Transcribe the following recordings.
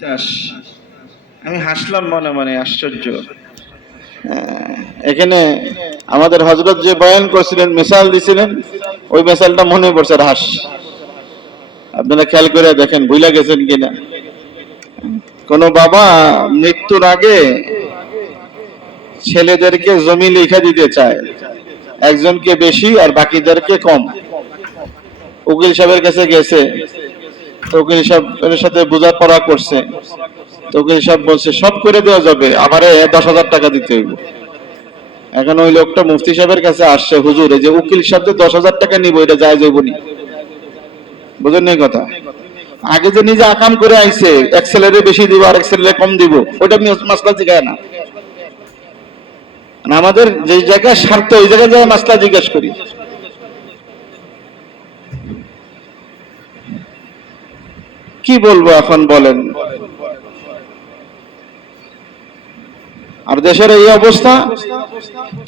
দাস, আমি হাসলাম মনে মনে, আশ্চর্য। এখানে আমাদের হযরত যে বয়ান করছিলেন, মিসাল দিছিলেন, ওই মিসালটা মনে পড়ছে, হাস। আপনারা খেয়াল করে দেখেন, ভুলে গেছেন কিনা। কোন বাবা মৃত্যুর আগে ছেলেদেরকে জমি লিখে দিতে চায়, একজনকে বেশি আর বাকিদেরকে কম। উকিল সাহেবের কাছে গেছে, তো উকিল সাহেবের সাথে বোঝাপড়া করছে। তো উকিল সাহেব বলছে সব করে দেওয়া যাবে, আমারে 10,000 টাকা দিতে হইব। এখন ওই লোকটা মুফতি সাহেবের কাছে আসছে, হুজুর এই যে উকিল সাহেব 10,000 টাকা নিব, এটা জায়েজ হইব নি? বুঝেন নাই কথা? আগে যে নিজে আকাম করে আইছে, এক ছেলেরে বেশি দিব আর এক ছেলেরে কম দিব, ওটা মাসলা জিজ্ঞাসা না। আমাদের যে জায়গায় স্বার্থ, ওই জায়গায় যায় মাসলা জিজ্ঞাসা করি। কি বলবো এখন বলেন? আর দেশের এই অবস্থা,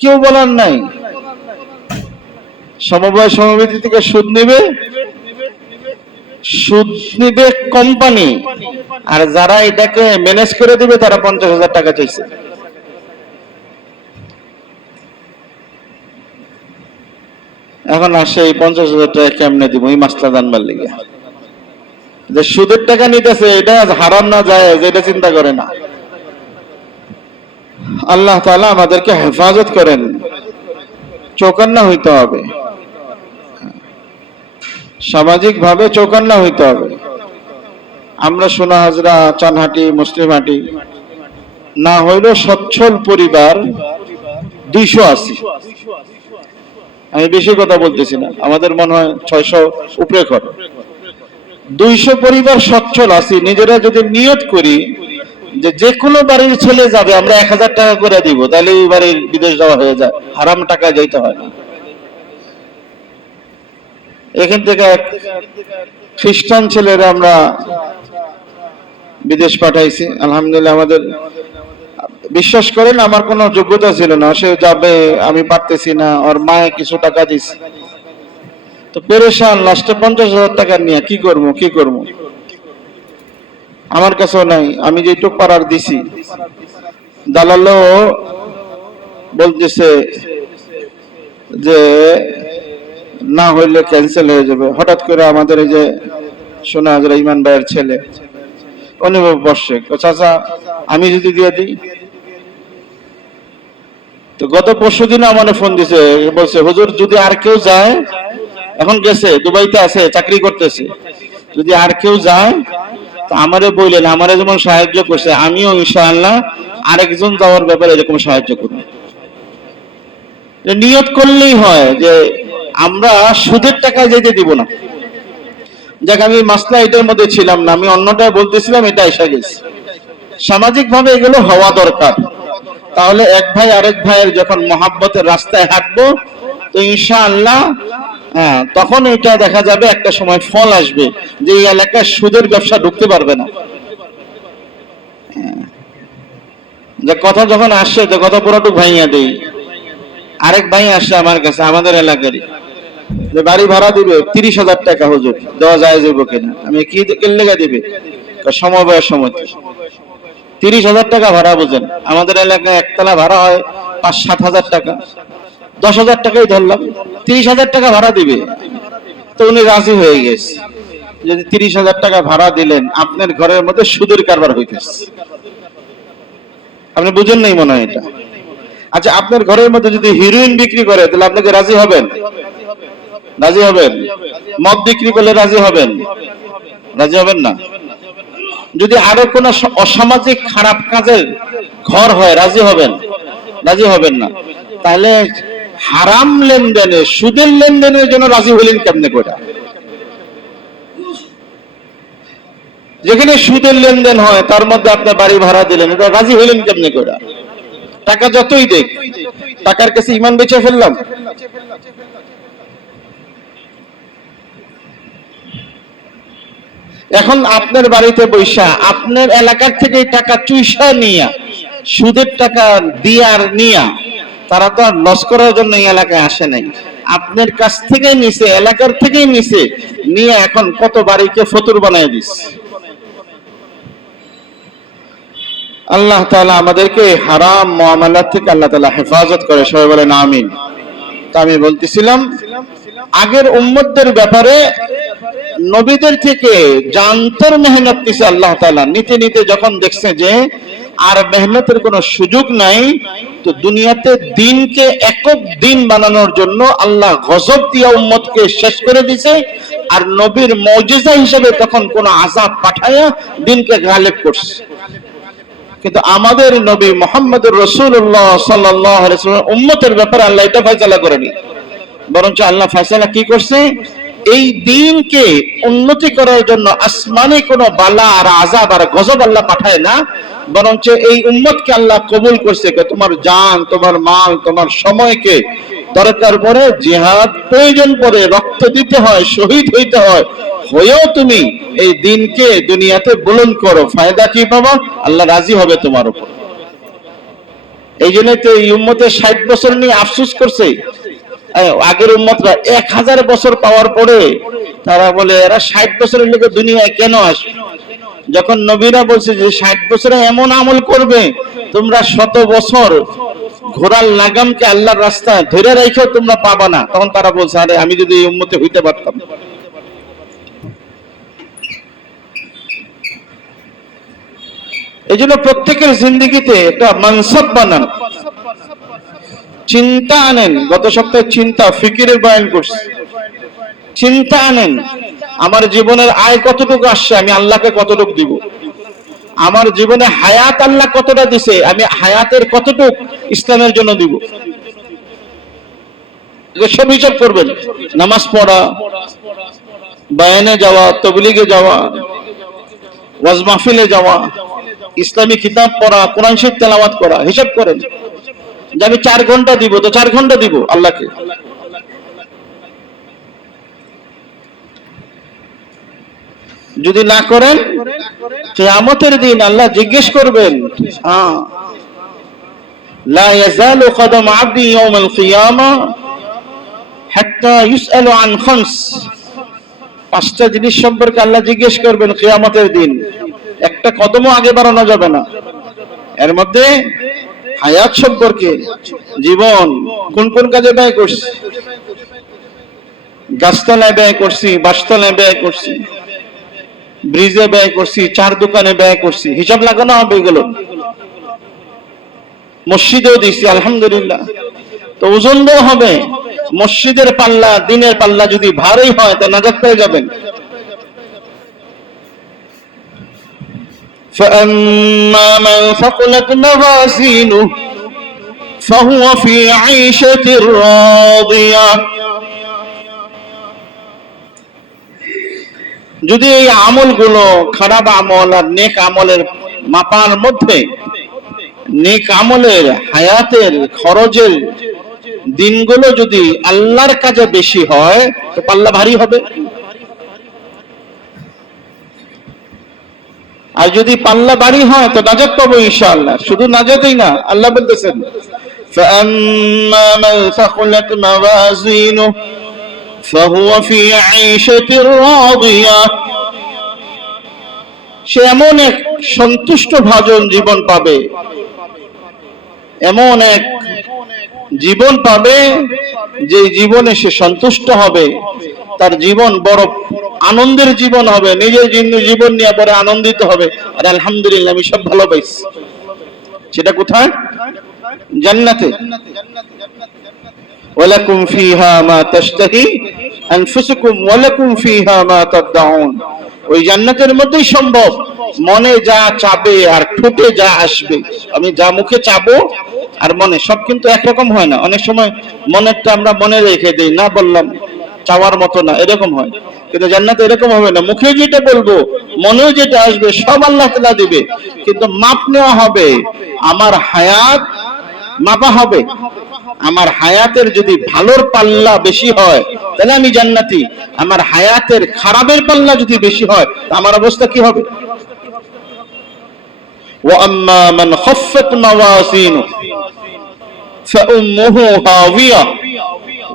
কেউ বলার নাই। সমবায় সমিতি থেকে সুদ নিবে কোম্পানি, আর যারা এটাকে ম্যানেজ করে দিবে তারা 50,000 টাকা চাইছে। এখন আসে এই 50,000 টাকা কেমনে দিব, এই মাসলা জানবার লেগে। যে সুদের টাকা নিতেছে এটা হারাম না যায়, এটা চিন্তা করে না। আল্লাহ তাআলা আমাদেরকে হেফাজত করেন, চৌকান্না হইতে হবে, সামাজিক ভাবে চৌকান্না হইতে হবে। আমরা সোনা হাজরা, চানহাটি, মুসলিমহাটি না হইলেও সচ্ছল পরিবার 280। আমি বেশি কথা বলতেছি না, আমাদের মনে হয় 600 উপরে ঘর। 200 পরিবার সচ্ছল আছি। নিজেরা যদি নিয়ত করি যে কোনো বাড়ির ছেলে যাবে, আমরা 1,000 টাকা করে দিব, তাহলে এই বাড়ির বিদেশ যাওয়া হয়ে যায়, হারাম টাকা যাইতে হয় না। এখান থেকে খ্রিস্টান ছেলেরা আমরা বিদেশ পাঠাইছি, আলহামদুলিল্লাহ। আমাদের বিশ্বাস করেন, আমার কোনো যোগ্যতা ছিল না, সে যাবে, আমি পারতেছি না, ওর মায়ে কিছু টাকা দিছে, তো পেরেশান। লাস্টে 50,000 টাকা নিয়ে কি করবো, আমার কাছেও নাই, আমি যেটুক পারার দিছি। দালালও বলতেছে যে না হইলে ক্যান্সেল হয়ে যাবে। হঠাৎ করে আমাদের এই যে সোনা হাজরা ইমান ভাইয়ের ছেলে অনুভব বসছে, চাচা আমি যদি দিয়ে দিই। তো গত পরশুদিন আমার ফোন দিছে, বলছে হুজুর যদি আর কেউ যায়, এখন গেছে দুবাইতে আছে, চাকরি করতেছে, যদি আর কেউ যায় তা আমারে বললেন, আমারে যেমন সাহায্য করছে, আমিও ইনশাআল্লাহ আরেকজন যাওয়ার ব্যাপারে এরকম সাহায্য করব। নিয়ত করলেই হয় যে আমরা সুদের টাকায় যেতে দিব না। যাক, আমি মাসলা এটার মধ্যে ছিলাম না, আমি অন্যটা বলতেছিলাম, এটা এসে গেছে। সামাজিক ভাবে এগুলো হওয়া দরকার, তাহলে এক ভাই আরেক ভাইয়ের যখন মহাব্বতের রাস্তায় হাঁটবো, তো ইনশাআল্লাহ তখন এটা দেখা যাবে, একটা সময় ফল আসবে যে এই এলাকায় সুদের ব্যবসা ঢুকতে পারবে না। যে কথা যখন আসছে, যে কথা পুরোটুক ভাইয়া দেই। আরেক ভাই আসছে আমার কাছে, আমাদের এলাকারই, যে বাড়ি ভাড়া দিবে 30,000 টাকা, হুজুর দেওয়া যায় যাবো কিনা? আমি কি লেগে দিবে? সমবায় সমিতি 30,000 টাকা ভাড়া। বুঝেন, আমাদের এলাকায় একতলা ভাড়া হয় 5-7 হাজার টাকা, 10,000 টাকাই ধরলাম, 30,000 টাকা ভাড়া দিবে। তো উনি রাজি হয়ে গেছে। যদি 30,000 টাকা ভাড়া দিলেন, আপনার ঘরের মধ্যে সুদের কারবার হইতেছে। আপনি বুঝেন নাই মনে হয় এটা। আচ্ছা, আপনার ঘরের মধ্যে যদি হিরোইন বিক্রি করে, তাহলে আপনাকে রাজি হবেন? রাজি হবেন? মদ বিক্রি করলে রাজি হবেন? রাজি হবেন না। যদি আরো কোনো অসামাজিক খারাপ কাজের ঘর হয়, রাজি হবেন? রাজি হবেন না। তাহলে হারাম লেনদেনে, সুদের লেনদেনের জন্য রাজি হইলেন কেমনে করে? যেখানে সুদের লেনদেন হয় তার মধ্যে আপনি বাড়ি ভাড়া দিলেন, এটা রাজি হইলেন কেমনে করে? টাকা যতই দেখ, টাকার কাছে ইমান বেচে ফেললাম। এখন আপনার বাড়িতে বৈশা, আপনার এলাকার থেকে টাকা চুইসা নিয়া, সুদের টাকা দিয়ার নিয়া, তারা তো আর লস করার জন্য এই এলাকায় আসে নাই, আপনার কাছ থেকে নিছে, এলাকার থেকেই নিছে, নিয়ে এখন কত বাড়িকে ফতুর বানায় দিস। আল্লাহ তাআলা আমাদেরকে হারাম মুআমালাত থেকে আল্লাহ তাআলা হেফাজত করে, সবাই বলেন আমিন। তা আমি বলতেছিলাম আগের উম্মতদের ব্যাপারে নবীদের থেকে জান্তর মেহনত নিছে আল্লাহ তাআলা, নিতে নিতে যখন দেখছে যে আর মেহনতের কোনো সুযোগ নাই, তো দুনিয়াতে দিনকে একক দিন বানানোর জন্য আল্লাহ গজব দিয়া উম্মতকে শেষ করে দিছে। আর নবীর মুজিজা হিসেবে তখন কোন আযাব পাঠায়া দিনকে গালিব করছে। কিন্তু আমাদের নবী মুহাম্মদুর রাসূলুল্লাহ সাল্লাল্লাহু আলাইহি ওয়াসাল্লাম উম্মতের ব্যাপারে আল্লাহ এটা ফয়সালা করেনি, বরঞ্চ আল্লাহ ফয়সালা কি করছে, এই দিনকে উন্নতি করার জন্য আসমানে কোনো বালা আর আযাব আর গজব আল্লাহ পাঠায় না, বরঞ্চ এই উম্মতকে আল্লাহ কবুল করছে। তোমার জান, তোমার মাল, তোমার সময়কে দরকার পড়ে, জিহাদ প্রয়োজন পড়ে, রক্ত দিতে হয়, শহীদ হইতে হয়, হয়েও তুমি এই দিনকে দুনিয়াতে বুলন্দ করো। ফায়দা কি পাবা? আল্লাহ রাজি হবে তোমার উপর। এই জন্য তো এই উম্মতের 60 বছর নিয়ে আফসোস করছে। আগের উম্মতরা 1000 বছর পাওয়ার পরে তারা বলে এরা 60 বছরের লোক দুনিয়ায় কেন আসে? যখন নবীরা বলছে যে 60 বছরে এমন আমল করবে তোমরা 100 বছর ঘোড়ার লাগামকে আল্লাহর রাস্তায় ধরে রাখেও তোমরা পাবা না, তখন তারা বলছে আরে আমি যদি এই উম্মতে হইতে পারতাম। এই জন্য প্রত্যেকের জিন্দেগিতে একটা মানসাব বানান, চিন্তা আনেন। গত সপ্তাহে চিন্তা ফিকিরের বয়ান করছি। চিন্তা আনেন, আমার জীবনের আয় কতটুকু আসছে, আমি আল্লাহকে কতটুকু দিব। আমার জীবনে হায়াত আল্লাহ কতটা দিছে, আমি হায়াতের কতটুকু ইসলামের জন্য দিব। সব হিসাব করবেন। নামাজ পড়া, বয়ানে যাওয়া, তাবলীগে যাওয়া, ওয়াজ মাহফিলে যাওয়া, ইসলামী কিতাব পড়া, কোরআন শরীফ তেলাওয়াত করা, হিসাব করেন যে আমি 4 ঘন্টা দিব, তো 4 ঘন্টা দিব আল্লাহকে। যদি না করেন কিয়ামতের দিন আল্লাহ জিজ্ঞেস করবেন, লা ইয়াজালু কদম আবদি ইয়াউমাল কিয়ামা হাত্তা ইউসআলু আন খামস। 5টা জিনিস সম্পর্কে আল্লাহ জিজ্ঞেস করবেন কিয়ামতের দিন, একটা কদমও আগে বাড়ানো যাবে না। এর মধ্যে হায়াত সম্পর্কে, জীবন কোন কোন কাজে ব্যয় করছি, গাছতলায় ব্যয় করছি, বাসতলায় ব্যয় করছি, ব্রিজে ব্যয় করছি, 4 দোকানে ব্যয় করছি, হিসাব লাগানো হবে এগুলো। মসজিদেও দিচ্ছি আলহামদুলিল্লাহ, তো ওজন দেওয়া হবে। মসজিদের পাল্লা, দিনের পাল্লা যদি ভারী হয় তা নাজাত পেয়ে যাবেন। فأما من ثقلت موازينه فهو في عيشة راضية। যদি এই আমলগুলো খারাপ আমল আর নেক আমলের মাপার মধ্যে নেক আমলের হায়াতের খরচের দিনগুলো যদি আল্লাহর কাজে বেশি হয় তো পাল্লা ভারী হবে। আর যদি পাল্লা ভারী হয় তো নাজাত পাবো ইনশাআল্লাহ। শুধু নাজাতই না, আল্লাহ বলতেছেন فأما من ثقلت موازينه فهو في عيشة راضية। সে এমন এক সন্তুষ্ট ভাজন জীবন পাবে, এমন এক জীবন পাবে যে জীবনে সে সন্তুষ্ট হবে, তার জীবন বড় আনন্দের জীবন হবে, নিজের জীবন নিয়ে পরে আনন্দিত হবে। আর আলহামদুলিল্লাহ আমি সব ভালো পাইছি। সেটা কোথায়? জান্নাতে। ওয়ালাকুম ফিহা মা তাশতাহি আনফুসুকুম ওয়ালাকুম ফিহা মা তাদউন। ওই জান্নাতের মধ্যেই সম্ভব মনে যা চাবে আর ঠোঁটে যা আসবে। আমি যা মুখে চাবো আর মনে, সব কিন্তু একরকম হয় না। অনেক সময় মনেরটা আমরা মনে রেখে দেই, না বললাম, চাওয়ার মতো না, এরকম হয়। কিন্তু জান্নাতে এরকম হবে না। মুখে যেটা বলবো, মনেও যেটা আসবে, সব আল্লাহ তাআলা দিবে। কিন্তু মাপ নেওয়া হবে, আমার হায়াত মাপা হবে। আমার হায়াতের যদি ভালোর পাল্লা বেশি হয় তাহলে আমি জান্নাতি। আমার হায়াতের খারাপের পাল্লা যদি বেশি হয় আমার অবস্থা কি হবে? وَأَمَّا مَنْ خَفَّتْ مَوَازِينُهُ فَأُمُّهُ هَاوِيَةٌ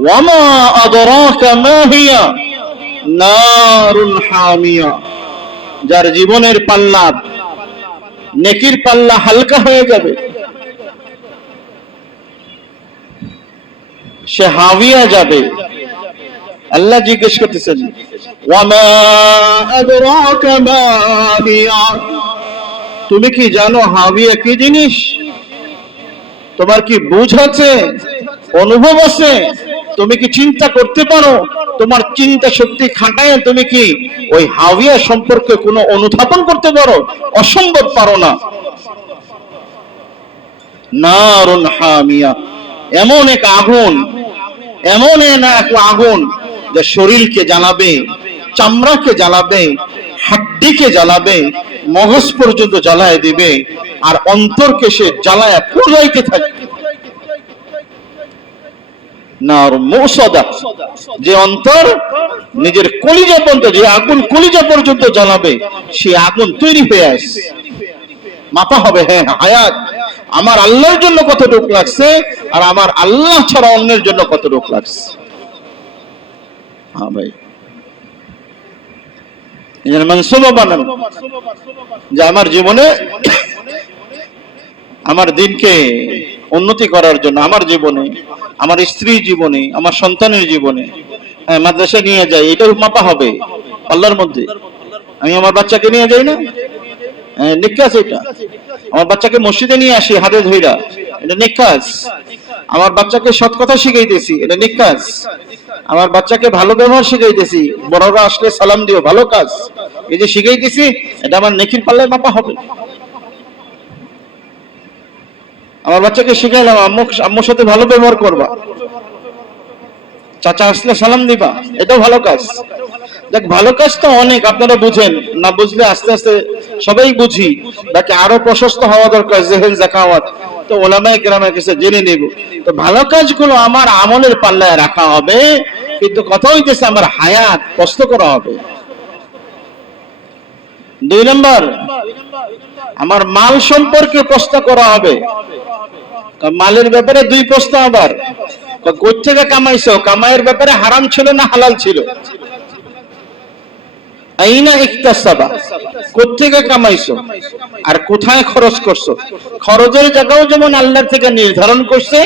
وَمَا أَدْرَاكَ مَا هِيَ نَارٌ حَامِيَةٌ। যার জীবনের পাল্লা নেকির পাল্লা হালকা হয়ে যাবে, সে হাবিয়া যাবে। আল্লাহ জিজ্ঞেস করতেছেন, ওয়ামা আদরাকা মা হিয়া, তুমি কি জানো হাবিয়া কি জিনিস? তোমার কি বুঝ আছে, অনুভব আছে? তুমি কি চিন্তা করতে পারো? তোমার চিন্তা শক্তি খাটায় তুমি কি ওই হাবিয়া সম্পর্কে কোনো অনুধাবন করতে পারো? অসম্ভব পারো না। নারুন হামিয়া, এমন এক আগুন, এমন এক আগুন যে শরীরকে জ্বালাবে, চামড়াকে জ্বালাবে, হাড্ডিকে জ্বালাবে, মগজ পর্যন্ত জ্বালায় দিবে, আর অন্তরকে সে জ্বালায় পুড়াইতে থাকবে। নার মুসাদা, যে অন্তর নিজের কলিজা পর্যন্ত, যে আগুন কলিজা পর্যন্ত জ্বালাবে, সে আগুন তৈরি হয়ে আসে। মাথা হবে, হ্যাঁ হায়াত আমার আল্লাহর জন্য কতটুকু লাগছে, আর আমার আল্লাহ ছাড়া অন্যের জন্য কতটুকু লাগছে। হ্যাঁ ভাই, মনসুবা বানান যে আমার জীবনে, আমার দিনকে উন্নতি করার জন্য, আমার জীবনে, আমার স্ত্রীর জীবনে, আমার সন্তানের জীবনে মাদ্রাসা নিয়ে যাই, এটা মাপা হবে আল্লাহর মধ্যে। আমি আমার বাচ্চাকে নিয়ে যাই না, নিকাজ এটা। আমার বাচ্চাকে মসজিদে নিয়ে আসি হাতে ধইরা, এটা নিকাজ। আমার বাচ্চাকে সৎ কথা শিখাইতেছি, এটা নিকাজ। আমার বাচ্চাকে ভালো ব্যবহার শিখাইতেছি, বড়রা আসলে সালাম দিও, ভালো কাজ। এই যে শিখাইতেছি, এটা আমার নেকির পাল্লায় মাপা হবে। আমার বাচ্চাকে শিখাইলাম আম্মুর সাথে ভালো ব্যবহার করবা, চাচা আসলে সালাম দিবা, এটাও ভালো কাজ। দেখ, ভালো কাজ তো অনেক, আপনারা বুঝেন না, বুঝলে আস্তে আস্তে সবাই বুঝি, বাকি আরো প্রশস্ত হওয়া দরকার, জেহেল জাকাওয়াত তো ওলামায়ে কেরামের কাছে জেনে নেব। তো ভালো কাজগুলো আমার আমলের পাল্লায় রাখা হবে, কিন্তু কথা হইতেছে আমার হায়াত কষ্ট করা হবে। 2 নম্বর, আমার মাল সম্পর্কে প্রশ্ন করা হবে। মালের ব্যাপারে 2 প্রশ্ন। আবার কোত্থেকে কামাইছো, কামাইয়ের ব্যাপারে হারাম ছিল না হালাল ছিল? আইনা ইকতাসাবা, কোত্থেকে কামাইছো আর কোথায় খরচ করছো? খরচের জায়গাও যেমন আল্লাহর থেকে নির্ধারণ করছে,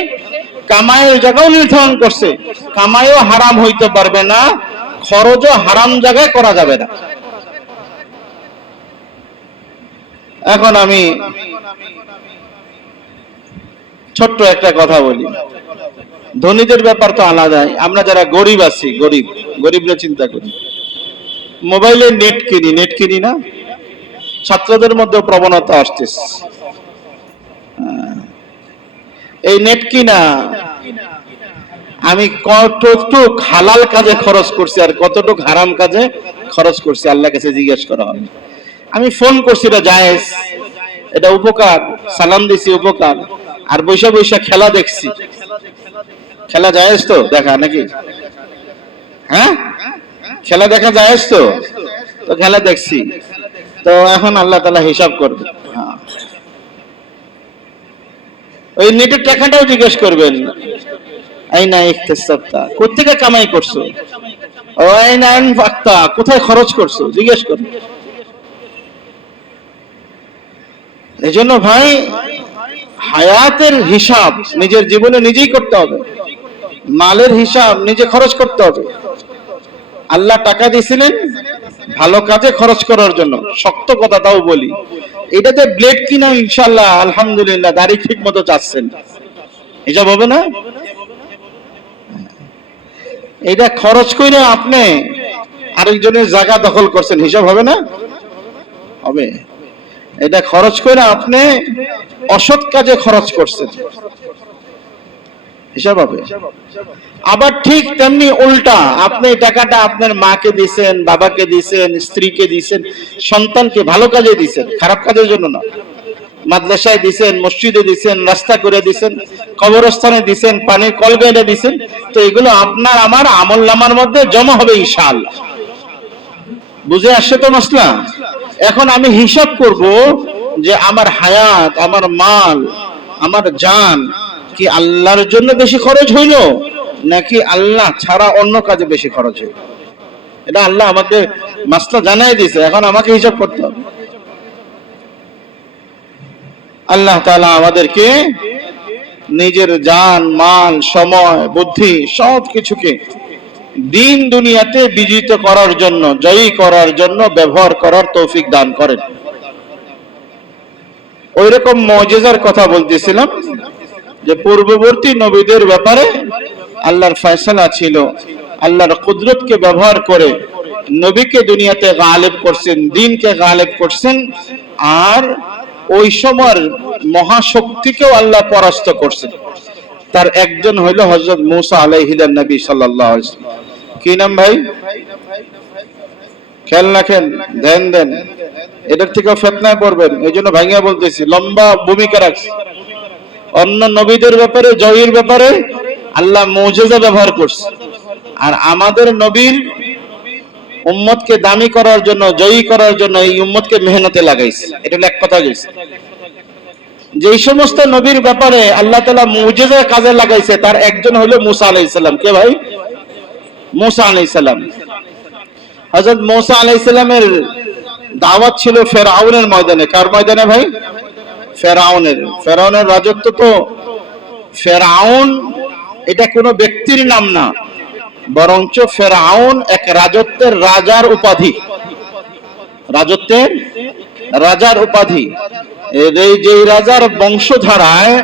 কামাইয়ের জায়গাও নির্ধারণ করছে। কামাইও হারাম হইতে পারবে না, খরচও হারাম জায়গায় করা যাবে না। এখন আমি ছোট্ট একটা কথা বলি। ধনীদের ব্যাপার তো আলাদাই, আমরা যারা গরিব আছি, গরিবরা চিন্তা করি। মোবাইলে নেট কিনি না, ছাত্রদের মধ্যে প্রবণতা আসতেছে। এই নেট কিনা আমি কতটুক হালাল কাজে খরচ করছি আর কতটুক হারাম কাজে খরচ করছি, আল্লাহর কাছে জিজ্ঞেস করা হবে। আমি ফোন করছি, এটা জায়েজ, এটা উপকার, সালাম দিছি উপকার, আর বৈশা বৈশা খেলা দেখছি, খেলা জায়েজ তো দেখা নাকি? হ্যাঁ, খেলা দেখা জায়েজ তো, তো খেলা দেখছি, তো এখন আল্লাহ তাআলা হিসাব করবে। ওই নেটের টাকাটাও জিজ্ঞেস করবেন, আইনা ইকতাসাবতা, কোত্থেকে কামাই করছো, ও আইনা আনফাকতা, কোথায় খরচ করছো, জিজ্ঞেস করবেন। এজন্য ভাই, হায়াতের হিসাব নিজের জীবনে নিজেই করতে হবে, মালের হিসাব নিজে খরচ করতে হবে। আল্লাহ টাকা দিয়েছিলেন ভালো কাজে খরচ করার জন্য, শক্ত কথা তাও বলি, এটাতে ব্লেড কিনা ইনশাআল্লাহ আলহামদুলিল্লাহ দাড়ি ঠিক মতো চাচ্ছেন, হিসাব হবে না? এটা খরচ করে আপনি আরেকজনের জায়গা দখল করছেন, হিসাব হবে না? হবে। এটা খরচ করে আপনি অসৎ কাজে খরচ করছেন, হিসাব হবে। আবার ঠিক তেমনি উল্টা, আপনি টাকাটা আপনার মাকে দিয়েছেন, বাবাকে দিয়েছেন, স্ত্রীকে দিয়েছেন, সন্তানকে ভালো কাজে দিয়েছেন, খারাপ কাজের জন্য না। মাদ্রাসায় দিয়েছেন, মসজিদে দিয়েছেন, রাস্তা করে দিয়েছেন, কবরস্থানে দিয়েছেন, পানির কল বেঁধে দিয়েছেন, তো এগুলো আপনার আমার আমলনামার মধ্যে জমা হবে ইনশাআল্লাহ। বুঝে আসছে তো মসলা? এখন আমি হিসাব করব যে আমার হায়াত, আমার মাল, আমার জান কি আল্লাহর জন্য বেশি খরচ হইল নাকি আল্লাহ ছাড়া অন্য কাজে বেশি খরচ হইল। এটা আল্লাহ আমাকে মাসলা জানাই দিয়েছে, এখন আমাকে হিসাব করতে হবে। আল্লাহ তাআলা আমাদেরকে নিজের জান, মাল, সময়, বুদ্ধি সবকিছুকে দিন দুনিয়াতে বিজিত করার জন্য, জয়ী করার জন্য ব্যবহার করার তৌফিক দান করেন। ওইরকম মুজিজার কথা বলতেছিলাম যে পূর্ববর্তী নবীদের ব্যাপারে আল্লাহর ফয়সালা ছিল, আল্লাহর কুদরতকে ব্যবহার করে নবীকে দুনিয়াতে গালিব করছেন, দিনকে গালিব করছেন, আর ওই সময়ের মহাশক্তিকেও আল্লাহ পরাস্ত করছেন। তার একজন হইল হযরত মূসা আলাইহিস নবী সাল্লাল্লাহু আলাইহি ওয়াসাল্লাম। কি নাম ভাই? খেয়াল রাখেন, ধ্যান দেন, এটার থেকে ফিতনায় পড়বেন। এই জন্য ভাঙিয়া বলতেছি, লম্বা ভূমিকা রাখছি। অন্য নবীদের ব্যাপারে, জয়ীর ব্যাপারে আল্লাহ মুজিজা ব্যবহার করছে, আর আমাদের নবীর উম্মতকে দামি করার জন্য, জয়ী করার জন্য এই উম্মতকে মেহনতে লাগাইছে। এটা এক কথা গেছে। যেই সমস্ত নবীর ব্যাপারে আল্লাহ তাআলা মুজিজা কাজে লাগাইছে, তার একজন হলো মূসা আলাইহিস সালাম। কে ভাই? মূসা আলাইহিস সালাম। হযরত মূসা আলাইহিস সালামের দাওয়াত ছিল ফেরাউনের ময়দানে। কার ময়দানে ভাই? ফেরাউনের। ফেরাউনের রাজত্ব তো, ফেরাউন এটা কোনো ব্যক্তির নাম না, বরঞ্চ ফেরাউন এক রাজত্বের রাজার উপাধি। রাজত্বের রাজার উপাধি। এই যে রাজার বংশধারায়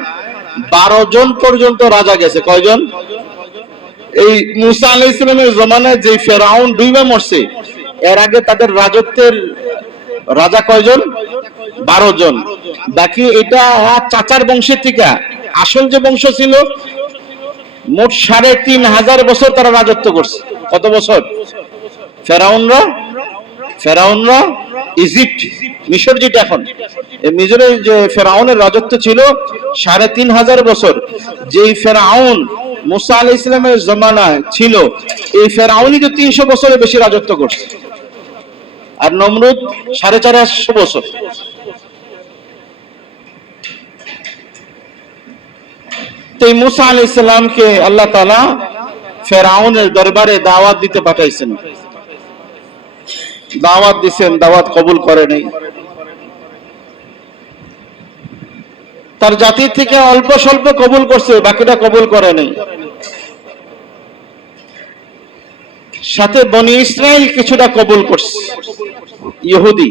12 জন পর্যন্ত রাজা গেছে। কয়জন? এই মূসা আলাইহিস সালামের জমানায় যে ফেরাউন 2 বার মরছে, এর আগে তাদের রাজত্বের রাজা কয়জন? 12 জন। বাকি এটা চাচার বংশের থেকে, আসল যে বংশ ছিল, মোট 3500 বছর তারা রাজত্ব করছে। কত বছর? ফেরাউনরা ইজিপ্ট, মিশর যেটা এখন, এই মিশরে যে ফেরাউনের রাজত্ব ছিল 3500 বছর। যেই ফেরাউন মূসা আলাইহিস সালামের জমানায় ছিল, এই ফেরাউনই তো 300 বছরের বেশি রাজত্ব করছে, আর নমরুদ 450 বছর। তো মূসা আলাইহিস সালামকে আল্লাহ তাআলা ফেরাউনের দরবারে দাওয়াত দিতে পাঠাইছেন। দাওয়াত দিবেন, দাওয়াত কবুল করে নাই। তার জাতি থেকে অল্প স্বল্প কবুল করছে, বাকিটা কবুল করে নাই। সাথে বনি ইসরাইল কিছুটা কবুল করছে, ইহুদি।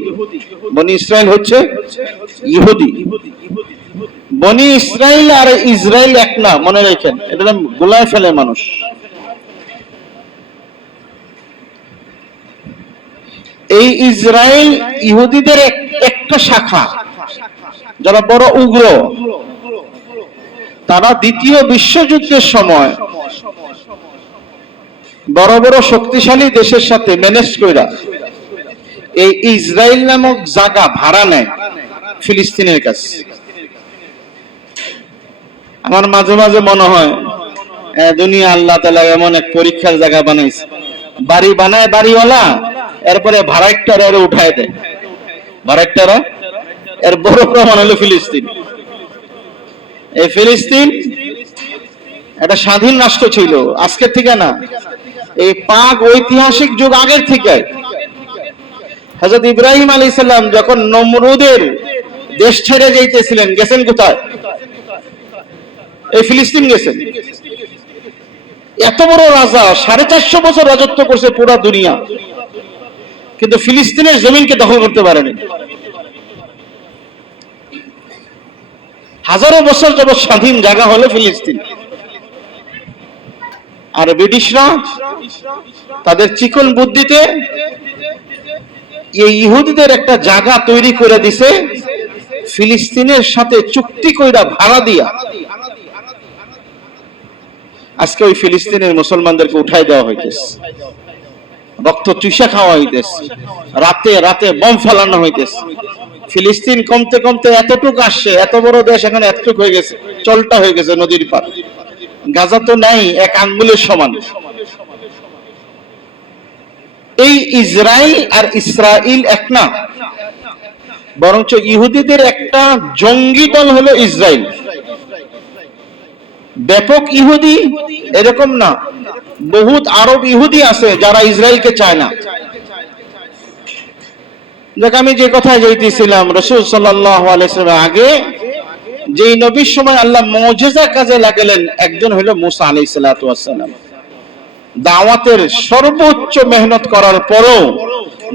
বনি ইসরাইল হচ্ছে ইহুদি। বনি ইসরাইল আর ইসরাইল এক না, মনে রাখেন, এটা গোলায় ফেলে মানুষ। এই ইসরাইল ইহুদিদের একটা শাখা, যারা বড় উগ্র। তারা দ্বিতীয় বিশ্বযুদ্ধের সময় বড় বড় শক্তিশালী দেশের সাথে ম্যানেজ কইরা এই ইসরাইল নামক জায়গা ভাড়া নেয় ফিলিস্তিনের কাছে। আমার মাঝে মাঝে মনে হয় দুনিয়া আল্লাহ তাআলা এমন এক পরীক্ষার জায়গা বানাইছে। বাড়ি বানায় বাড়িওয়ালা, এরপরে ভাড়াইটারা এর উঠায় দেয়। ভাড়াইটারা এর বড় প্রমাণ হলো ফিলিস্তিন। এই ফিলিস্তিন একটা স্বাধীন রাষ্ট্র ছিল, আজকের থেকে না, এই পাক ঐতিহাসিক যুগ আগের থেকে। হযরত ইব্রাহিম আলাইহিস সালাম যখন নমরুদের দেশ ছেড়ে যাইতেছিলেন, গেছেন কোথায়? এই ফিলিস্তিন গেছেন। এত বড় রাজা 450 বছর রাজত্ব করছে পুরো দুনিয়া, কিন্তু ফিলিস্তিনের জমিনকে দখল করতে পারেনি। হাজারো বছর যাবত স্বাধীন জায়গা হলো ফিলিস্তিন। আর ব্রিটিশরা তাদের চিকন বুদ্ধিতে এই ইহুদিদের একটা জায়গা তৈরি করে দিছে, ফিলিস্তিনের সাথে চুক্তি কইরা ভাড়া দিয়া। আজকে ওই ফিলিস্তিনের মুসলমানদেরকে উঠাই দেওয়া হইতেছে, রক্ত চুষা খাওয়া হইতেছে, রাতে রাতে বম ফেলানো হইতেছে। ফিলিস্তিন কমতে কমতে এতটুকু আসছে, এত বড় দেশ এখন এতটুকু হয়ে গেছে, চলটা হয়ে গেছে নদীর পার। গাজা তো নাই, এক আঙ্গুলের সমান। এই ইসরায়েল আর ইসরাইল এক না, বরঞ্চ ইহুদিদের একটা জঙ্গি দল হলো ইসরায়েল। ব্যাপক ইহুদি এরকম না, বহুত আরব ইহুদি আছে যারা ইসরায়েলকে চায় না। দেখ, আমি যে কথায় যাইতেছিলাম, রাসূল সাল্লাল্লাহু আলাইহি ওয়াসাল্লাম আগে যেই নবীর সময় আল্লাহ মুজিজা কাজে লাগালেন একজন হলো মুসা আলাইহিস সালাতু ওয়াস সালাম। দাওয়াতের সর্বোচ্চ মেহনত করার পরও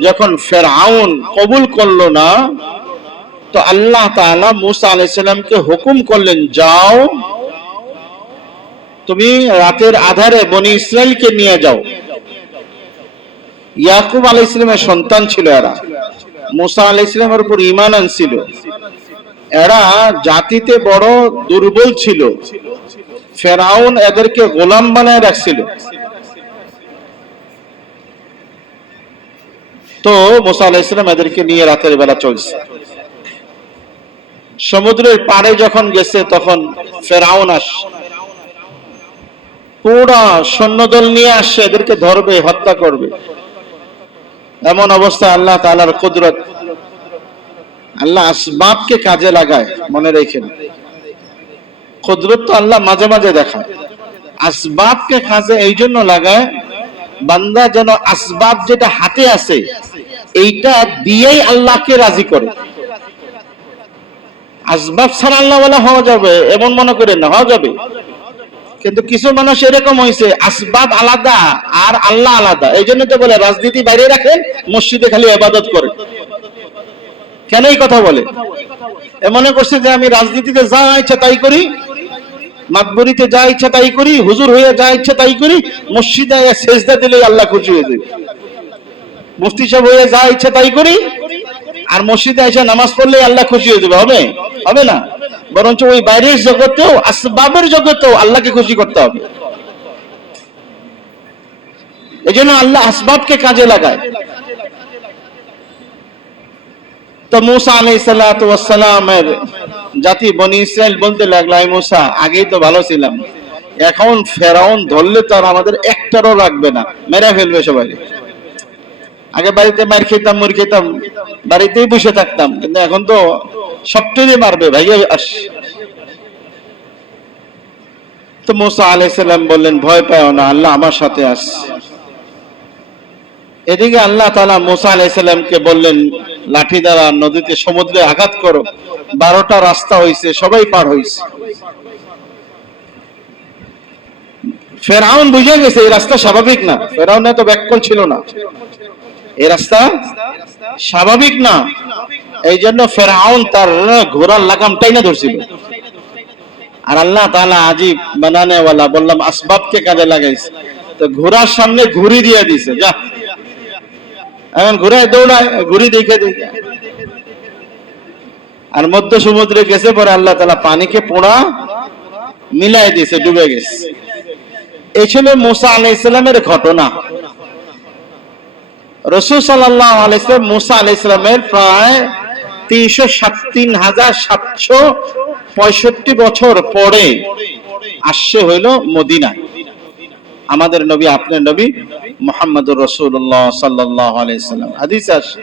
যখন ফেরাউন কবুল করলো না, তো আল্লাহ তাআলা মুসা আলাইহিস সালামকে হুকুম করলেন, যাও তুমি রাতের আধারে বনি ইসরাইলকে নিয়ে যাও। ইয়াকুব আলাইহিস সালামের সন্তান ছিল এরা, মুসা আলাইহিস সালামের উপর ঈমান আনছিল। এরা জাতিতে বড় দুর্বল ছিল, ফেরাউন এদেরকে গোলাম বানায় রাখছিল। তো মুসা আলাইহিস সালাম এদেরকে নিয়ে রাতের বেলা চলছে। সমুদ্রের পাড়ে যখন গেছে তখন ফেরাউন পুরা সৈন্যদল নিয়ে আসছে, এদেরকে ধরবে, হত্যা করবে। এমন অবস্থা আল্লাহ তাআলার কুদরত, আল্লাহ আসবাবকে কাজে লাগায়। মনে রেখেন, কুদরত তো আল্লাহ মাঝে মাঝে দেখায়, আসবাবকে কাজে এই জন্য লাগায় বান্দা যেন আসবাব যেটা হাতে আছে এইটা দিয়েই আল্লাহকে রাজি করে। আসবাব ছাড়া আল্লাহ ওয়ালা হওয়া যাবে এমন মনে করেন না, হওয়া যাবে। কিন্তু কিছু মানুষ এরকম হয়েছে, আসবাব আলাদা আর আল্লাহ আলাদা। এই জন্য তো বলে রাজনীতি বাইরে রাখেন, মসজিদে খালি ইবাদত করেন। কেন এই কথা বলে? মনে করছে যে আমি রাজনীতিতে যা ইচ্ছা তাই করি, মাতবরিতে যা ইচ্ছা তাই করি, হুজুর হয়ে যা ইচ্ছা তাই করি, মসজিদে সেজদা দিলেই আল্লাহ খুশি হয়ে যাবে। মুফতি সাহেব হয়ে যা ইচ্ছা তাই করি, আর মসজিদে এসে নামাজ পড়লে আল্লাহ খুশি হয়ে যাবে। হবে? হবে না। বরঞ্চ ওই বাইরের জগতেও, আসবাবের জগতেও আল্লাহকে খুশি করতে হবে। এই জন্য আল্লাহ আসবাবকে কাজে লাগায়। তো মুসা আলাইহিস সালাতু ওয়াস সালামের জাতি বনি ইসরাইল বলতে লাগলো, আই মুসা, আগেই তো ভালো ছিলাম, এখন ফেরাউন ধরলে তো আর আমাদের একটারও রাখবে না, মেরে ফেলবে সবাই। আগে বাড়িতে মার খেতাম, মুর খেতাম, বাড়িতেই বসে থাকতাম, কিন্তু এখন তো সবটাই মারবে ভাই। তো মুসা আলাইহিস সালাম বললেন, ভয় পাও না, আল্লাহ আমার সাথে আছে। এদিকে আল্লাহ তাআলা মুসা আলাইহিস সালামকে বললেন, লাঠি দ্বারা নদীতে, সমুদ্রে আঘাত করো। 12টা রাস্তা হয়েছে, সবাই পার হয়েছে। ফেরাউন বুঝে গেছে এই রাস্তা স্বাভাবিক না, ফেরাউন তো ব্যাককল ছিল না, এই রাস্তা স্বাভাবিক না। এই জন্য ফেরাউন তার ঘোড়ার লাগাম টাইনা ধরছিল। আর আল্লাহ তাআলা আজিব বানানে ওয়ালা, বললাম আসবাবকে কাজে লাগাইছে, তো ঘোড়ার সামনে ঘুড়ি দিয়ে দিছে, যা এখন ঘোড়ায় দৌড়ায়, ঘুড়ি দেখে দেখে। আর মধ্য সমুদ্রে গেছে, পরে আল্লাহ তাআলা পানিকে পোড়া মিলাই দিয়েছে, ডুবে গেছে। এই ছিল মুসা আলাইহিস সালামের ঘটনা। রাসূল সাল্লাল্লাহু আলাইহি ওয়াসাল্লাম মুসা আলাইহিস সালামের প্রায় 33765 বছর পরে আসছে হইল মদিনায় আমাদের নবী, আপনার নবী মুহাম্মদুর রাসূলুল্লাহ সাল্লাল্লাহু আলাইহি ওয়াসাল্লাম। হাদিস আছে,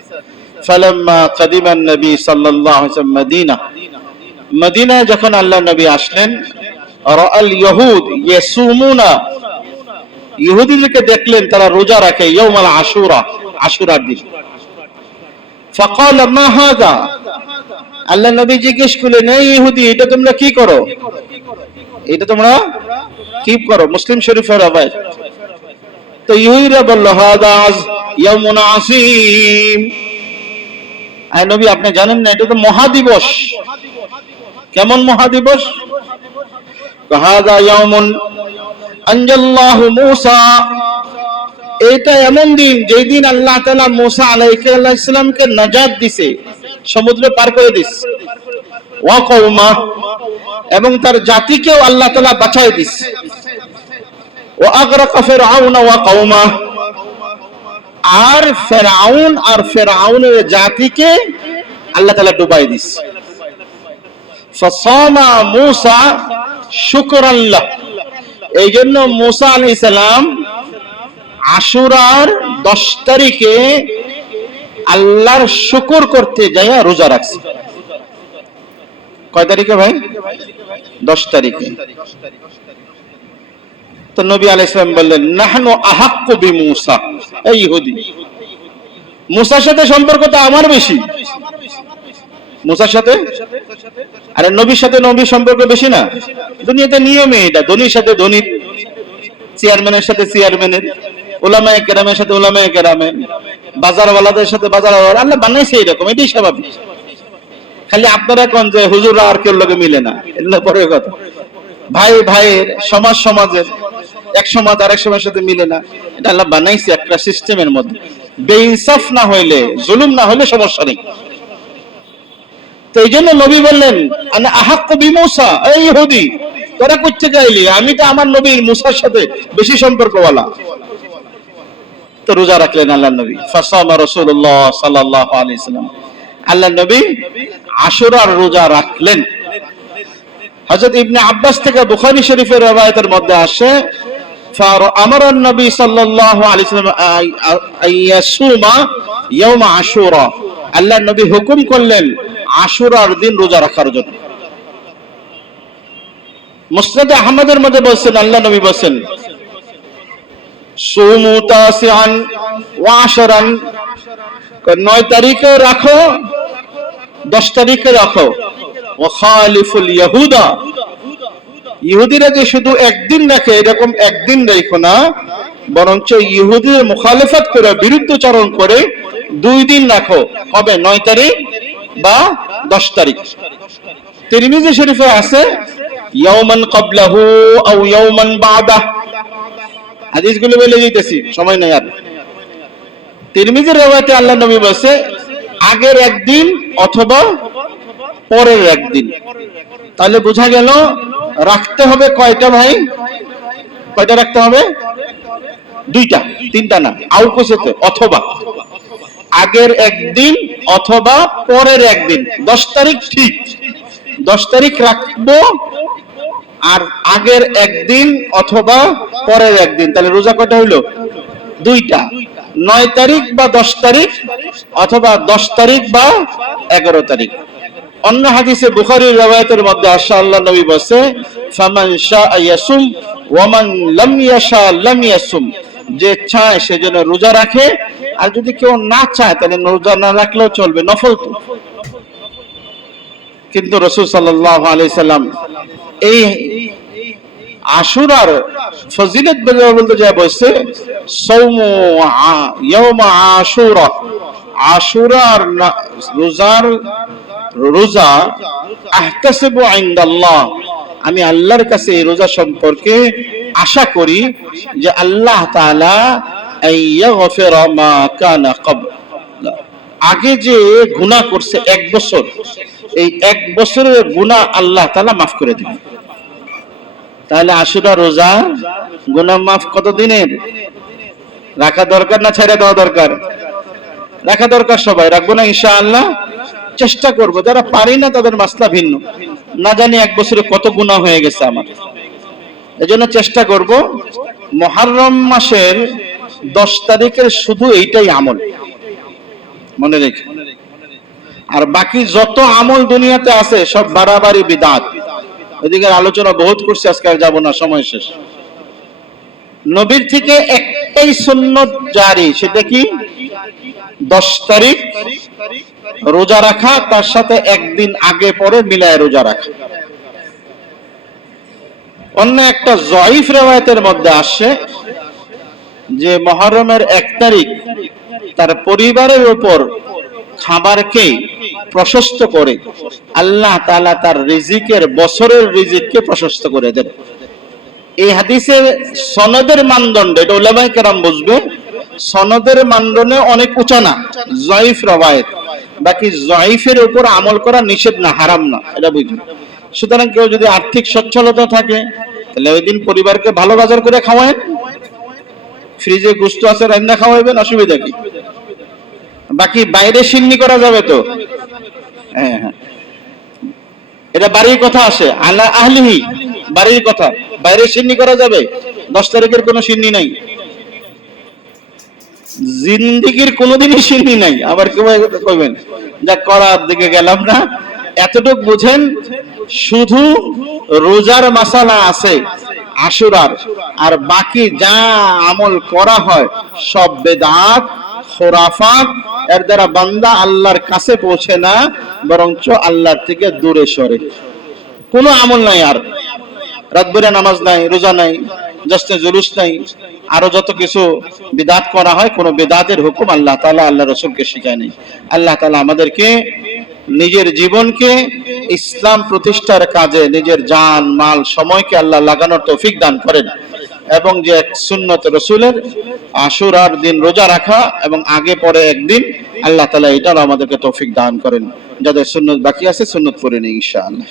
ফালাম্মা কাদিমান নবী সাল্লাল্লাহু আলাইহি ওয়াসাল্লাম মদিনা, মদিনায় যখন আল্লাহ নবী আসলেন, রাআল ইয়াহুদ ইয়াসুমুনা, ইহুদিদেরকে দেখলেন তারা রোজা রাখে, ইয়াউমাল আশুরা, আশুরার দিন। ফাকাল মা হাযা, আল্লাহ নবী জিজ্ঞেস করলেন, এই ইহুদি, এটা তোমরা কি করো? এটা তোমরা কি করো? মুসলিম শরীফের রওয়ায়াত। তো ইহুদিরা বলল, হাযা ইয়াউমুন আসীম, আয় নবী আপনি জানেন না এটা তো মহাদিবস। কেমন মহাদিবস? হাযা ইয়াউমুন আনজাল্লাহু মূসা, এটা এমন দিন যেই দিন আল্লাহ তাআলা মূসা আলাইহিস সালামকে নাজাত দিছে, সমুদ্র পার করে দিছে। ওয়া কওমা, এবং তার জাতিকেও আল্লাহ তাআলা বাঁচায় দিছে। ওয়া আগরাকা ফিরআউন ওয়া কওমা, আর ফিরআউন আর ফিরআউনের জাতিকে আল্লাহ তাআলা ডুবাই দিছে। ফাসামা মূসা শুকরান লাহ, এই জন্য মূসা আলাইহিস সালাম আশুরার 10 তারিখে আল্লাহর শুকর করতে যায়া রোজা রাখছে। কয় তারিখে ভাই? 10 তারিখে। তো নবী আলাইহিস সালাম বললেন, নাহনু আহাক্কু বিমূসা, এই ইহুদি, মুসার সাথে সম্পর্ক তো আমার বেশি। মুসার সাথে আরে নবীর সাথে নবীর সম্পর্ক বেশি না? দুনিয়াতে নিয়মে এটা, ধনীর সাথে ধনীর, চেয়ারম্যানের সাথে চেয়ারম্যানের, উলামায়ে কেরামের সাথে উলামায়ে কেরামের, বাজারওয়ালাদের সাথে বাজারওয়ালা। আল্লাহ বানাইছে এরকম, এটাই স্বাভাবিক। খালি আপনারা কোন যে হুজুররা আর কেউ লগে মিলে না, এগুলো পরের কথা। ভাই ভাইয়ের, সমাজ সমাজের, এক সমাজ আরেক সমাজের সাথে মিলে না, এটা আল্লাহ বানাইছে একটা সিস্টেমের মধ্যে। বেইনসাফ না হইলে, জুলুম না হইলে সমস্যা নেই। তো এই জন্য নবী বললেন, আনা আহাক্কু বিমূসা, এই ইহুদি তোরা কই থেকে আইলি? আমি তো আমার নবী মুসার সাথে বেশি সম্পর্কওয়ালা। তো রোজা রাখলেন আল্লাহর নবী, ফাসামা রাসূলুল্লাহ সাল্লাল্লাহু আলাইহি ওয়াসাল্লাম, আল্লাহর নবী আশুরার রোজা রাখলেন। হযরত ইবনে আব্বাস থেকে বুখারী শরীফের রওয়ায়াতের মধ্যে আসে, فأمر النبي صلى الله عليه وسلم أن يصوم يوم عاشوراء, আল্লাহর নবী হুকুম করলেন আশুরার দিন রোজা রাখার জন্য। মুসনাদ আহমদের মধ্যে বলছেন, আল্লাহর নবী বলেন, সুমু তাসিআন ওয়া আশরান, 9 তারিখে রাখো, 10 তারিখে রাখো। ওয়া খালিফুল ইয়াহুদা, ইহুদিরা যে শুধু একদিন রাখে এরকম একদিন রাখো না, বরঞ্চ ইহুদিদের মুখালেফাত করে, বিরুদ্ধচারণ করে 2 দিন রাখো। কবে? 9 তারিখ বা 10 তারিখ। তিরমিজি শরীফে আছে ইয়াওমান ক্বাবলাহু আও ইয়াওমান বাদাহ, হাদিসগুলো বলে দিতেছি, সময় নাই আর। তিরমিজির riwayate আল্লাহর নবী বলেছে আগের একদিন অথবা পরের একদিন। তাহলে বোঝা গেল রাখতে হবে কয়টা ভাই? কয়টা রাখতে হবে? 2টা, 3টা না। আউ কোসেতে অথবা, আগের একদিন অথবা পরের একদিন। 10 তারিখ ঠিক, 10 তারিখ রাখবো, আর আগের একদিন অথবা পরের একদিন। তাহলে রোজা কয়টা হইলো? 2টা, 9 তারিখ বা 10 তারিখ, অথবা 10 তারিখ বা 11 তারিখ। অন্য হাদিসে বুখারীর riwayatের মধ্যে আসে, আল্লাহর নবী বলেছে, ফামান শাআ ইয়াসুম ওয়া মান লাম ইয়াশা লাম ইয়াসুম, যে চায় সে যেন রোজা রাখে, আর যদি কেউ না চায় তাহলে রোজা না রাখলেও চলবে, নফল তো। কিন্তু রাসূল সাল্লাল্লাহু আলাইহি সাল্লাম এই আশুরার ফজিলত বলতে যা বলছে, সাওমু ইয়াউমা আশুরা, আশুরার রোজার রোজা আহতাসিবু ইনদাল্লাহ, আমি আল্লাহর কাছে এই রোজা সম্পর্কে আশা করি যে আল্লাহ তাআলা আইয়াগফিরা মা কানা ক্বাবল, আগে যে গুনাহ করছে 1 বছর, এই 1 বছরের গুনাহ আল্লাহ তাআলা মাফ করে দিবেন। তাহলে আশুরা রোজা গুনাহ মাফ কত দিনের? রাখা দরকার না ছেড়ে দেওয়া দরকার? রাখা দরকার। সবাই রাখবো না ইনশাআল্লাহ? চেষ্টা করব। যারা পারি না তাদের মাসলা ভিন্ন, না জানি 1 বছরে কত গুনাহ হয়ে গেছে আমার। এজন্য চেষ্টা করব মুহররম মাসের 10 তারিখের শুধু এইটাই আমল মনে রেখে, আর বাকি যত আমল দুনিয়াতে আছে সব বাড়াবাড়ি বিদআত। এদিকে আলোচনা বহুত করছি, আজকে আর যাব না, সময় শেষ। নবীর থেকে একটাই সুন্নত জারি, সেটা কি? 10 তারিখ রোজা রাখা, তার সাথে একদিন আগে পরে মিলায় রোজা রাখা। অন্য একটা জয়ীফ riwayatের মধ্যে আসে যে মুহররমের 1 তারিখ তার পরিবারের উপর খাবারকে প্রশস্ত করে আল্লাহ তাআলা তার রিজিকের, বছরের রিজিককে প্রশস্ত করে দেন। এই হাদিসের সনদের মানদণ্ড, এটা উলামায়ে কেরাম বুঝবে, সনদের মানদণ্ডে অনেক উঁচা না, জয়ীফ riwayat। বাকি জয়ীফের উপর আমল করা নিষেধ না, হারাম না, এটা বুঝুন। সুতরাং কেউ যদি আর্থিক সচ্ছলতা থাকে তাহলে ওই দিন পরিবারকে ভালো বাজার করে খাওয়ায়, ফ্রিজে গোশত আছে রান্না খাওয়াইবেন, অসুবিধা কি? বাকি বাইরে সিন্নি করা যাবে তো? হ্যাঁ হ্যাঁ, এটা বাড়ির কথা আসে, আলা আহলিহি, বাড়ির কথা। বাইরে সিন্নি করা যাবে? 10 তারিখের কোনো সিন্নি নাই, জিন্দেগির কোনোদিনই সিন্নি নাই। আবার কেউ কইবেন যা করার দিকে গেলাম না। এতটুক বুঝেন, শুধু রোজার মাসালা আছে আশুরার, আর বাকি যা আমল করা হয় সব বেদাত, খুরাফাত এর দ্বারা বান্দা আল্লাহর কাছে পৌঁছে না, বরঞ্চ আল্লাহর থেকে দূরে সরে। কোনো আমল নাই, আর রাত ভরে নামাজ নাই, রোজা নাই, জশ্নে জুলুস নাই, আরো যত কিছু বিদাত করা হয়, কোন বিদাতের হুকুম আল্লাহ তাআলা আল্লাহ রাসূলকে শিখায় নাই। আল্লাহ তাআলা আমাদেরকে নিজের জীবনকে ইসলাম প্রতিষ্ঠার কাজে নিজের জান মাল সময়কে আল্লাহ লাগানোর তৌফিক দান করেন, এবং যে সুন্নত রাসূলের আশুরার দিন রোজা রাখা এবং আগে পরে একদিন, আল্লাহ তাআলা এটাও আমাদেরকে তৌফিক দান করেন। যাদের সুন্নত বাকি আছে সুন্নত পড়ে নেই ইনশাআল্লাহ।